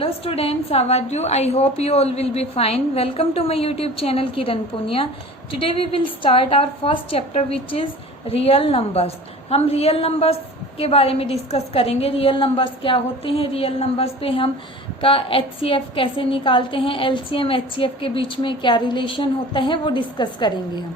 Hello students, how are you? I hope you all will be fine. Welcome to my YouTube channel Kiran Punia. Today we will start our first chapter which is real numbers. हम real numbers के बारे में discuss करेंगे. Real numbers क्या होते हैं, real numbers पे हम का HCF कैसे निकालते हैं, LCM HCF के बीच में क्या रिलेशन होता है वो डिस्कस करेंगे हम.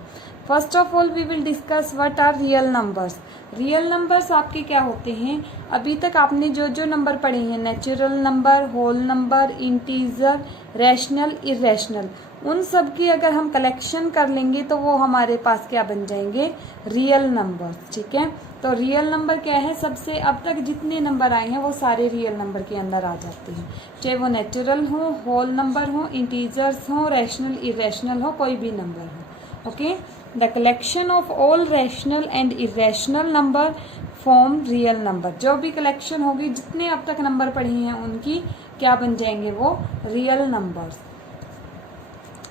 First of all we will discuss what are real numbers. Real numbers आपके क्या होते हैं. अभी तक आपने जो जो नंबर पढ़े हैं, natural number, whole number, integer, rational, irrational, उन सब की अगर हम कलेक्शन कर लेंगे तो वो हमारे पास क्या बन जाएंगे, रियल नंबर्स. ठीक है, तो रियल नंबर क्या है, सबसे अब तक जितने नंबर आए हैं वो सारे रियल नंबर के अंदर आ जाते हैं, चाहे वो नेचुरल हो, होल नंबर हो, इंटीजर्स हो, रैशनल, इरेशनल हो, कोई भी नंबर हो. Okay, the collection of all rational and irrational number form real number. जो भी कलेक्शन होगी, जितने अब तक नंबर पढ़े हैं उनकी क्या बन जाएंगे, वो real numbers.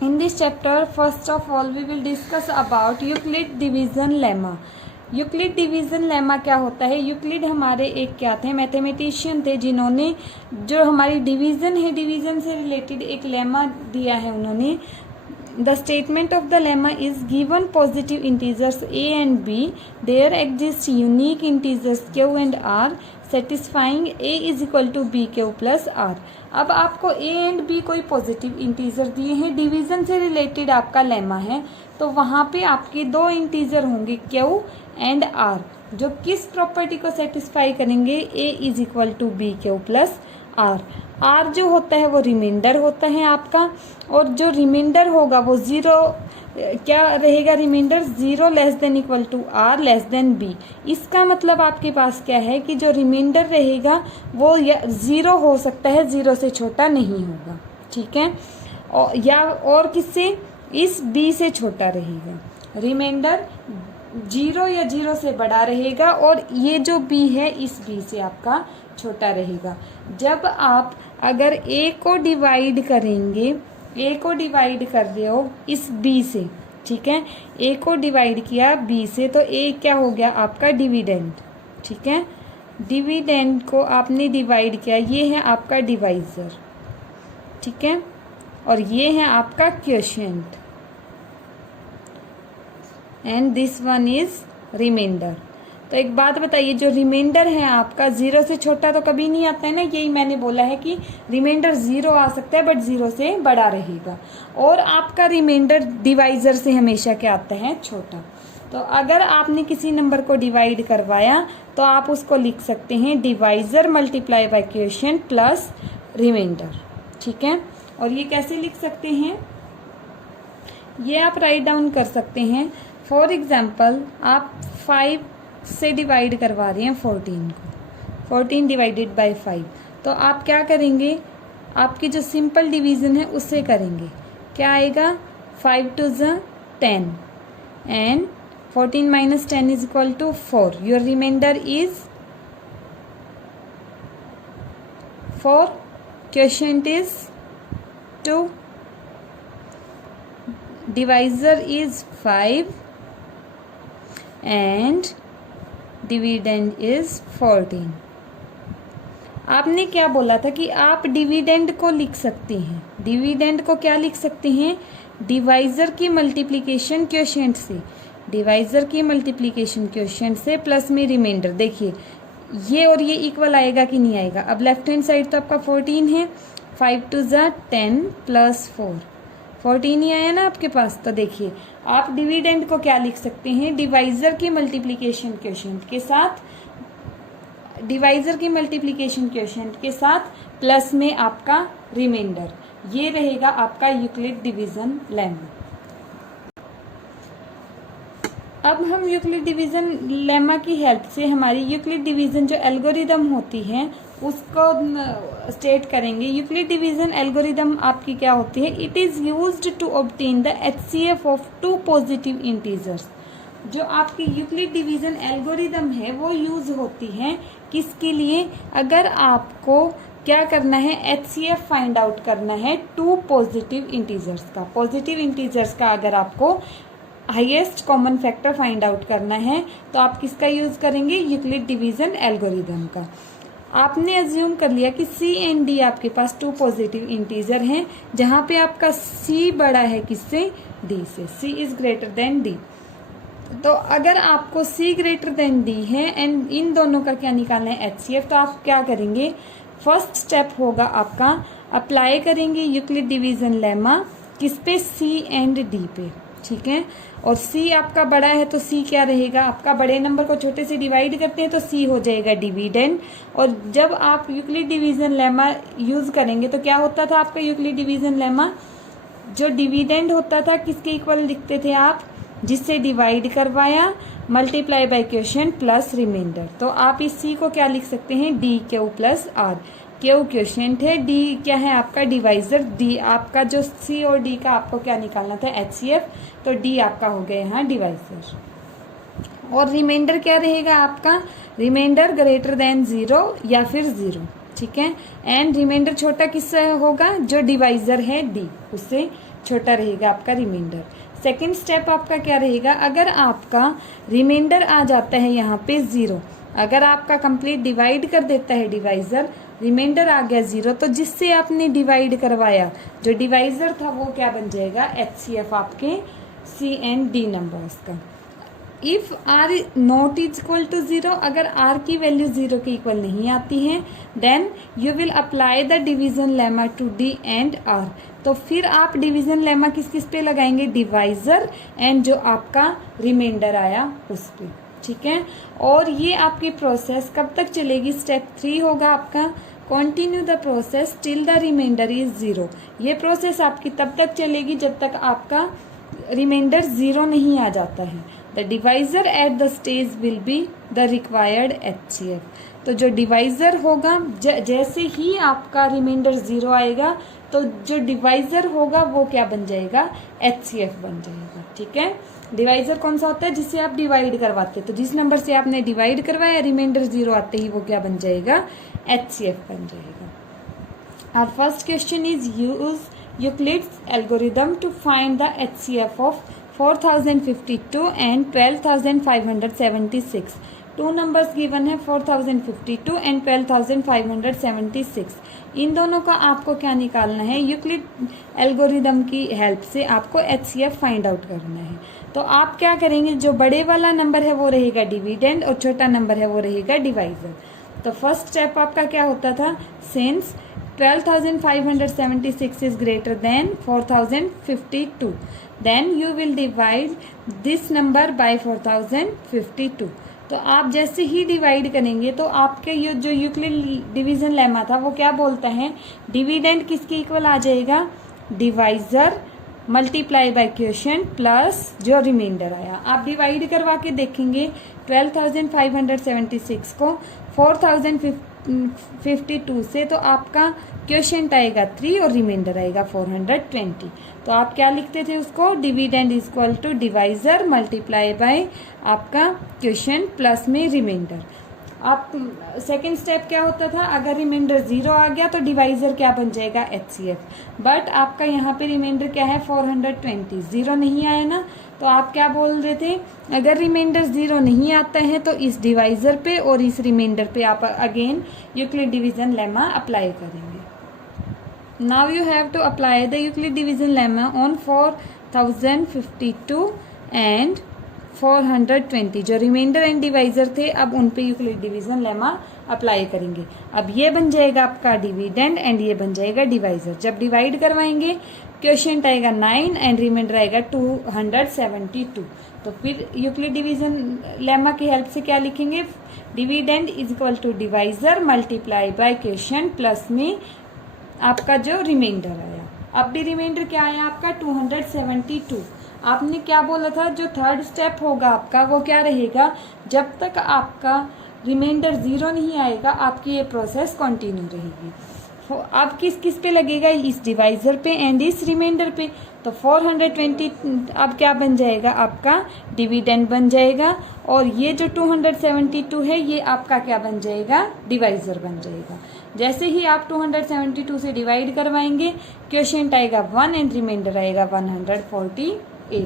In this chapter, first of all, we will discuss about Euclid division lemma. Euclid division lemma क्या होता है. यूक्लिड हमारे एक क्या थे, मैथमेटिशियन थे, जिन्होंने जो हमारी डिवीज़न है, डिवीज़न से रिलेटेड एक लेमा दिया है उन्होंने. The statement of the lemma is given positive integers a and b. There exist unique integers q and r satisfying a is equal to bq plus r. अब आपको a and b कोई positive integer दिए हैं, division से related आपका lemma है, तो वहाँ पे आपके दो इंटीजर होंगे q एंड r, जो किस प्रॉपर्टी को सेटिस्फाई करेंगे, a is equal to bq plus r. r जो होता है वो रिमाइंडर होता है आपका, और जो रिमाइंडर होगा वो जीरो क्या रहेगा, remainder zero less than equal to r less than b. इसका मतलब आपके पास क्या है कि जो रिमाइंडर रहेगा वो जीरो हो सकता है, जीरो से छोटा नहीं होगा. ठीक है, और किससे, इस b से छोटा रहेगा. रिमाइंडर जीरो या जीरो से बड़ा रहेगा, और ये जो b है इस b से आपका छोटा रहेगा. जब आप अगर a को डिवाइड करेंगे, a को डिवाइड कर रहे हो इस b से, ठीक है, a को डिवाइड किया b से, तो a क्या हो गया आपका डिविडेंड. ठीक है, डिविडेंड को आपने डिवाइड किया, ये है आपका डिवाइजर. ठीक है, और ये है आपका quotient, and this one is remainder. तो एक बात बताइए, जो रिमाइंडर है आपका जीरो से छोटा तो कभी नहीं आता है ना, यही मैंने बोला है कि रिमाइंडर जीरो आ सकता है बट जीरो से बड़ा रहेगा, और आपका रिमाइंडर डिवाइजर से हमेशा क्या आता है, छोटा. तो अगर आपने किसी नंबर को डिवाइड करवाया तो आप उसको लिख सकते हैं divisor multiply by quotient plus remainder. ठीक है, और ये कैसे लिख सकते हैं, ये आप राइट डाउन कर सकते हैं. फॉर एग्जाम्पल, आप 5 से डिवाइड करवा रहे हैं 14 को, 14 डिवाइडेड बाय 5, तो आप क्या करेंगे, आपकी जो सिंपल डिवीज़न है उससे करेंगे. क्या आएगा, 5 twos 10 and 14 minus 10 is equal to 4. Your remainder is 4, quotient is 2, divisor is 5 and dividend is 14. आपने क्या बोला था कि आप डिविडेंड को लिख सकते हैं, डिविडेंड को क्या लिख सकते हैं, डिवाइजर की मल्टीप्लिकेशन क्वोशिएंट से, डिवाइजर की मल्टीप्लिकेशन क्वोशिएंट से प्लस में रिमाइंडर. देखिए ये और ये इक्वल आएगा कि नहीं आएगा. अब लेफ्ट हैंड साइड तो आपका 14 है, 5 टू ज़ 10 प्लस 4, 14 ही आया ना आपके पास. तो देखिए आप डिविडेंड को क्या लिख सकते हैं, डिवाइजर की मल्टीप्लिकेशन क्वोशिएंट के साथ, डिवाइजर की मल्टीप्लिकेशन क्वोशिएंट के साथ प्लस में आपका रिमाइंडर. ये रहेगा आपका यूक्लिड डिवीज़न लेमा. अब हम यूक्लिड डिवीज़न लेमा की हेल्प से हमारी यूक्लिड डिवीज़न जो एल्गोरिदम होती है उसको स्टेट करेंगे. यूक्लिड डिवीज़न एल्गोरिदम आपकी क्या होती है, it is used to obtain the HCF of two positive integers. जो आपकी यूक्लिड डिवीज़न एल्गोरिदम है वो यूज़ होती है किसके लिए, अगर आपको क्या करना है, HCF फाइंड आउट करना है टू पॉजिटिव इंटीजर्स का. पॉजिटिव इंटीजर्स का अगर आपको highest common factor find out करना है तो आप किसका यूज़ करेंगे, यूक्लिड डिवीज़न एल्गोरिदम का. आपने अज्यूम कर लिया कि सी एंड डी आपके पास टू पॉजिटिव इंटीजर हैं, जहां पे आपका सी बड़ा है किससे, डी से, सी इज ग्रेटर देन डी। तो अगर आपको सी ग्रेटर देन डी है एंड इन दोनों का क्या निकालना है, HCF, तो आप क्या करेंगे, फर्स्ट स्टेप होगा आपका अप्लाई करेंगे यूक्लिड डिवीजन लेमा किस पे, सी एंड डी पे, ठीक है। और सी आपका बड़ा है तो सी क्या रहेगा, आपका बड़े नंबर को छोटे से डिवाइड करते हैं तो सी हो जाएगा डिविडेंड। और जब आप यूक्लिड डिवीजन लेमा यूज करेंगे तो क्या होता था आपका यूक्लिड डिवीजन लेमा, जो डिविडेंड होता था किसके इक्वल लिखते थे आप, जिससे डिवाइड करवाया multiply by quotient plus remainder. तो आप इस सी को क्या लिख सकते हैं, D Q plus R, Q quotient है, डी क्या है आपका डिवाइजर, डी आपका जो सी और डी का आपको क्या निकालना था, HCF, तो डी आपका हो गया यहाँ डिवाइजर। और रिमाइंडर क्या रहेगा आपका, रिमाइंडर ग्रेटर देन 0 या फिर 0, ठीक है। एंड रिमाइंडर छोटा किससे होगा, जो डिवाइजर है डी, उससे छोटा रहेगा आपका रिमाइंडर। सेकेंड स्टेप आपका क्या रहेगा, अगर आपका रिमाइंडर आ जाता है यहाँ पे 0, अगर आपका कंप्लीट डिवाइड कर देता है डिवाइजर, रिमाइंडर आ गया 0, तो जिससे आपने डिवाइड करवाया जो डिवाइजर था वो क्या बन जाएगा, HCF आपके सी एंड डी नंबर्स का। If R not is equal to 0, अगर आर की वैल्यू 0 के इक्वल नहीं आती है, then you will apply the division lemma to D and R. तो फिर आप डिवीजन लेमा किस किस पे लगाएंगे, डिवाइजर एंड जो आपका रिमाइंडर आया उस पे, ठीक है। और ये आपकी प्रोसेस कब तक चलेगी, स्टेप 3 होगा आपका, continue the process till the remainder is 0। ये प्रोसेस आपकी तब तक चलेगी जब तक आपका रिमाइंडर 0 नहीं आ जाता है। The divisor at the stage will be the required HCF। तो जो डिवाइजर होगा, जैसे ही आपका रिमाइंडर 0 आएगा तो जो डिवाइजर होगा वो क्या बन जाएगा, HCF बन जाएगा, ठीक है। डिवाइजर कौन सा होता है, जिससे आप डिवाइड करवाते हैं, तो जिस नंबर से आपने डिवाइड करवाया रिमाइंडर 0 आते ही वो क्या बन जाएगा, HCF बन जाएगा। Our first question is use Euclid's algorithm to find the HCF of 4052 and 12576. Two numbers given है 4052 एंड 12576। इन दोनों का आपको क्या निकालना है, यूक्लिड एल्गोरिदम की हेल्प से आपको HCF फाइंड आउट करना है। तो आप क्या करेंगे, जो बड़े वाला नंबर है वो रहेगा डिविडेंड और छोटा नंबर है वो रहेगा डिवाइजर। तो फर्स्ट स्टेप आपका क्या होता था, since 12576 is greater than 4052, then you will divide this number by 4052। तो आप जैसे ही डिवाइड करेंगे तो आपके ये जो यूक्लिड डिवीजन लेमा था वो क्या बोलता है, डिविडेंड किसके इक्वल आ जाएगा, divisor multiply by quotient plus जो रिमाइंडर आया। आप डिवाइड करवा के देखेंगे 12576 को 4052 से, तो आपका क्वोशिएंट आएगा 3 और रिमाइंडर आएगा 420। तो आप क्या लिखते थे उसको, dividend is equal to divisor multiply by आपका क्वोशिएंट प्लस में रिमाइंडर। आप सेकेंड स्टेप क्या होता था, अगर रिमाइंडर 0 आ गया तो डिवाइजर क्या बन जाएगा, HCF। बट आपका यहाँ पे रिमाइंडर क्या है 420, 0 नहीं आया ना, तो आप क्या बोल रहे थे, अगर रिमाइंडर 0 नहीं आता है तो इस डिवाइजर पे और इस रिमाइंडर पे आप again Euclid division lemma apply करेंगे। Now you have to apply the Euclid division lemma on 4052 and 420, जो रिमाइंडर एंड डिवाइजर थे अब उन पे यूक्लिड डिवीजन लेमा अप्लाई करेंगे। अब ये बन जाएगा आपका डिविडेंड एंड ये बन जाएगा डिवाइजर। जब डिवाइड करवाएंगे क्वोशिएंट आएगा 9 एंड रिमाइंडर आएगा 272। तो फिर यूक्लिड डिवीजन लेमा की हेल्प से क्या लिखेंगे, dividend is equal to divisor multiply by quotient plus में आपका जो रिमाइंडर आया। अब भी रिमाइंडर क्या आया आपका 272। आपने क्या बोला था, जो थर्ड स्टेप होगा आपका वो क्या रहेगा, जब तक आपका रिमाइंडर 0 नहीं आएगा आपकी ये प्रोसेस कंटिन्यू रहेगी। अब किस किस पे लगेगा, इस डिवाइजर पे एंड इस रिमाइंडर पे। तो 420 अब क्या बन जाएगा, आपका डिविडेंड बन जाएगा और ये जो 272 है ये आपका क्या बन जाएगा, डिवाइजर बन जाएगा। जैसे ही आप 272 से डिवाइड करवाएंगे क्वोशिएंट आएगा 1 एंड रिमाइंडर आएगा 148।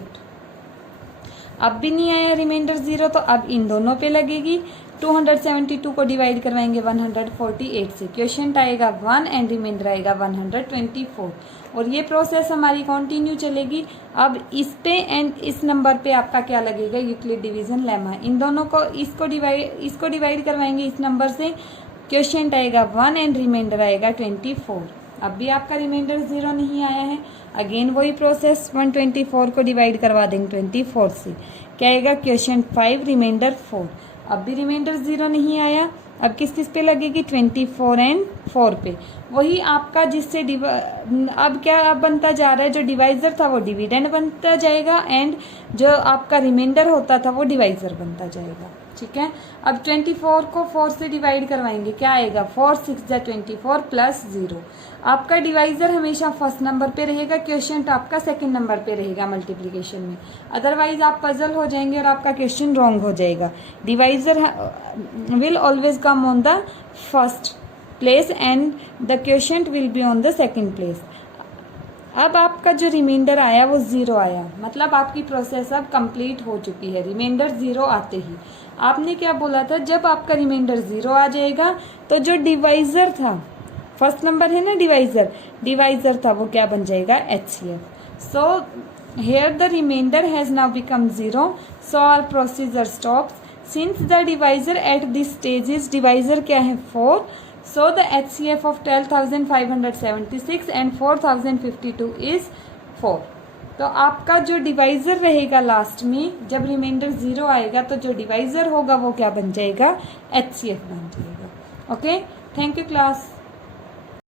अब भी नहीं आया रिमाइंडर 0, तो अब इन दोनों पे लगेगी। 272 को डिवाइड करवाएंगे 148 से, क्वोशिएंट आएगा 1 एंड रिमाइंडर आएगा 124। और ये प्रोसेस हमारी कंटिन्यू चलेगी। अब इस पे एंड इस नंबर पे आपका क्या लगेगा, यूक्लिड डिवीजन लेमा। इन दोनों को इसको डिवाइड करवाएंगे इस नंबर से, क्वोशिएंट आएगा 1 एंड रिमाइंडर आएगा 24। अब भी आपका रिमाइंडर 0 नहीं आया है, अगेन वही प्रोसेस, 124 को डिवाइड करवा देंगे 24 से, क्या आएगा, क्वोशिएंट 5 रिमाइंडर 4। अब भी रिमाइंडर 0 नहीं आया, अब किस किस पे लगेगी, 24 एंड 4 पे। वही आपका जिससे अब क्या अब बनता जा रहा है, जो डिवाइजर था वो डिविडेंड बनता जाएगा एंड जो आपका रिमाइंडर होता था वो डिवाइजर बनता जाएगा। ठीक है, अब 24 को 4 से डिवाइड करवाएंगे, क्या आएगा, 4 6 जा 24 प्लस 0। आपका डिवाइजर हमेशा फर्स्ट नंबर पे रहेगा, क्वोशिएंट आपका सेकंड नंबर पे रहेगा मल्टीप्लिकेशन में, अदरवाइज आप पजल हो जाएंगे और आपका क्वेश्चन रॉन्ग हो जाएगा। Divisor will always come on the first place and the quotient will be on the second place. अब आपका जो रिमाइंडर आया वो 0 आया, मतलब आपकी प्रोसेस अब कंप्लीट हो चुकी है। रिमाइंडर 0 आते ही आपने क्या बोला था, जब आपका रिमाइंडर 0 आ जाएगा तो जो डिवाइजर था, फर्स्ट नंबर है ना डिवाइजर था, वो क्या बन जाएगा, HCF। So here the remainder has now become 0, so our procedure stops since the divisor at this stage is, divisor क्या है 4, so the HCF of 12,576 and 4,052 is 4। तो आपका जो डिवाइजर रहेगा लास्ट में, जब रिमाइंडर 0 आएगा तो जो डिवाइजर होगा वो क्या बन जाएगा, HCF बन जाएगा। Okay, thank you class.